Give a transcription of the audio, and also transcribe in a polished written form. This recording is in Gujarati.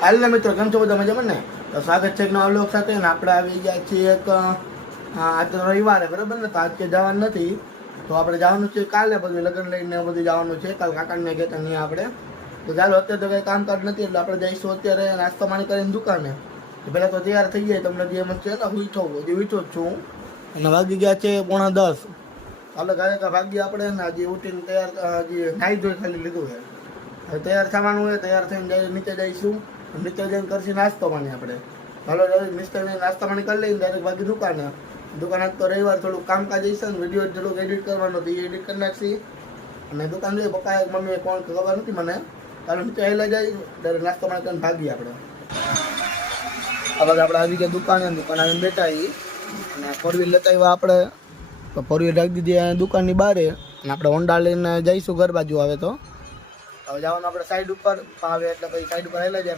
હાલના મિત્રો કેમ છો બધા મજામાં ને? તો સ્વાગત છે એક નવા વ્લોગ સાથે ને આપણે આવી ગયા છીએ એક આજ તો રવિવારે બરાબર ને, તો આજે જવાનું નથી. તો આપણે જવાનું છે કાલે, બધું લગ્ન લઈને બધું જવાનું છે. કાલે કાકાને ગયા હતા નહીં આપણે. તો ચાલો, અત્યારે તો કંઈ કામકાજ નથી એટલે આપણે જઈશું અત્યારે નાસ્તો પાણી કરીને દુકાને. તો પહેલાં તો તૈયાર થઈ જાય, તમને જે મન છે ને વીઠો જ છું. અને વાગી ગયા છે 9:30. આપણે ઘરે ભાગીએ આપણે ને હજી ઉઠીને તૈયાર હજી નાહી ધોઈ ખાલી લીધું છે. હવે તૈયાર થવાનું હોય, તૈયાર થઈને નીચે જઈશું. નીચે જઈને કરશું નાસ્તો પાણી આપણે. ચાલો મિસ્ટર નાસ્તા પાણી કરી લઈને ડાયરેક્ટ બાકી દુકાને તો રવિવાર થોડુંક કામકાજ હશે ને, વિડીયો થોડુંક એડિટ કરવાનો તો એ એડિટ કરી નાખશી. અને દુકાન જોઈએ પપ્પા મમ્મી કોણ ખબર નથી મને. ચાલો નીચે આવેલા જાય ડાયરેક્ટ નાસ્તો પાણી કરીને ભાગીએ આપણે. હવે આપણે આવી ગયા દુકાન આવીને બેઠા છીએ. અને 4 વ્હીલ લેતા આવ્યા આપણે, તો 4 વ્હીલ રાખી દીધી દુકાનની બહાર. અને આપણે હોન્ડા લઈને જઈશું ઘર બાજુ. આવે તો હવે જવાનું આપણે સાઈડ ઉપર આવે એટલે પછી સાઈડ ઉપર આવેલા જાય.